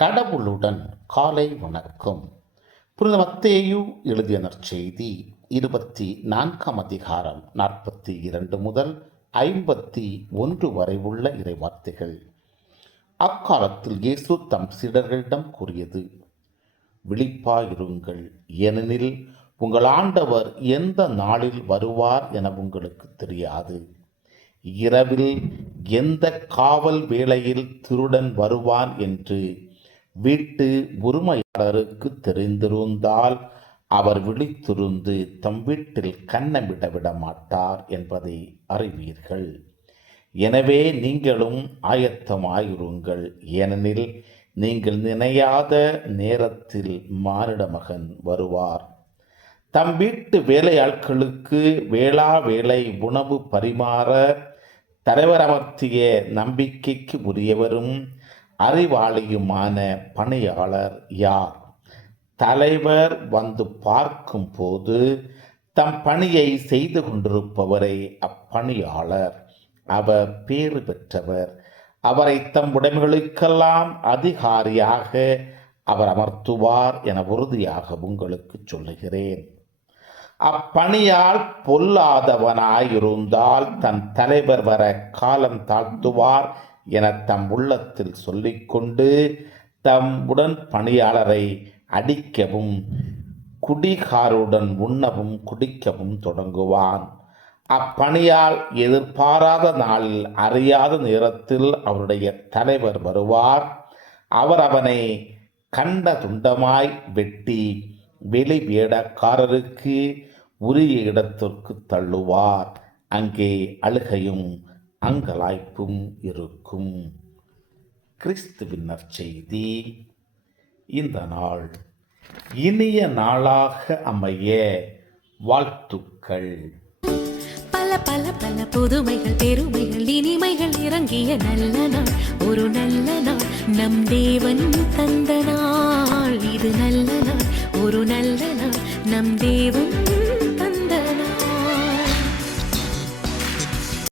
கடவுளுடன் காலை வணக்கம். புனித மத்தேயு எழுதிய நற்செய்தி 24 அதிகாரம் 42 முதல் 51 வரை உள்ள இறைவார்த்தைகள். அக்காலத்தில் இயேசு தம் சீடர்களிடம் கூறியது: விழிப்பாயிருங்கள், ஏனெனில் உங்கள் ஆண்டவர் எந்த நாளில் வருவார் என உங்களுக்கு தெரியாது. இரவில் எந்த காவல் வேளையில் திருடன் வருவான் என்று வீட்டு உரிமையாளருக்கு தெரிந்திருந்தால் அவர் விழித்திருந்து தம் வீட்டில் கன்னமிட விட மாட்டார் என்பதை அறிவீர்கள். எனவே நீங்களும் ஆயத்தமாயிருங்கள், ஏனெனில் நீங்கள் நினையாத நேரத்தில் மானிட மகன் வருவார். தம் வீட்டு வேலையாட்களுக்கு வேளா வேளை உணவு பரிமாற தலைவர் அமர்த்திய நம்பிக்கைக்கு உரியவரும் அறிவாளியுமான பணியாளர் யார்? தலைவர் வந்து பார்க்கும் போது தம் பணியை செய்து கொண்டிருப்பவரை அப்பணியாளர். அவர் பேறு பெற்றவர். அவரை தம் உடைமைகளுக்கெல்லாம் அதிகாரியாக அவர் அமர்த்துவார் என உறுதியாக உங்களுக்கு சொல்லுகிறேன். அப்பணியால் பொல்லாதவனாயிருந்தால் தன் தலைவர் வர காலம் தாழ்த்துவார் என தம் உள்ளத்தில் சொல்லிக்கொண்டு தம் உடன் பணியாளரை அடிக்கவும் குடிகாருடன் உண்ணவும் குடிக்கவும் தொடங்குவான். அப்பணியால் எதிர்பாராத நாளில் அறியாத நேரத்தில் அவருடைய தலைவர் வருவார். அவர் அவனை கண்ட துண்டமாய் வெட்டி வெளி வேடக்காரருக்கு உரிய இடத்திற்கு தள்ளுவார். அங்கே அழுகையும் அங்கலாய்ப்பும் இருக்கும். கிறிஸ்துவின் நற்செய்தி. இந்த நாள் இனிய நாளாக அமைய வாழ்த்துக்கள். பல பல பல புதுமைகள் பெருமைகள் இனிமைகள் இறங்கிய நல்ல நாள், ஒரு நல்ல நாள், நம் தேவன் தந்த நாள். இது நல்ல நாள், ஒரு நல்ல நாள், நம் தேவன்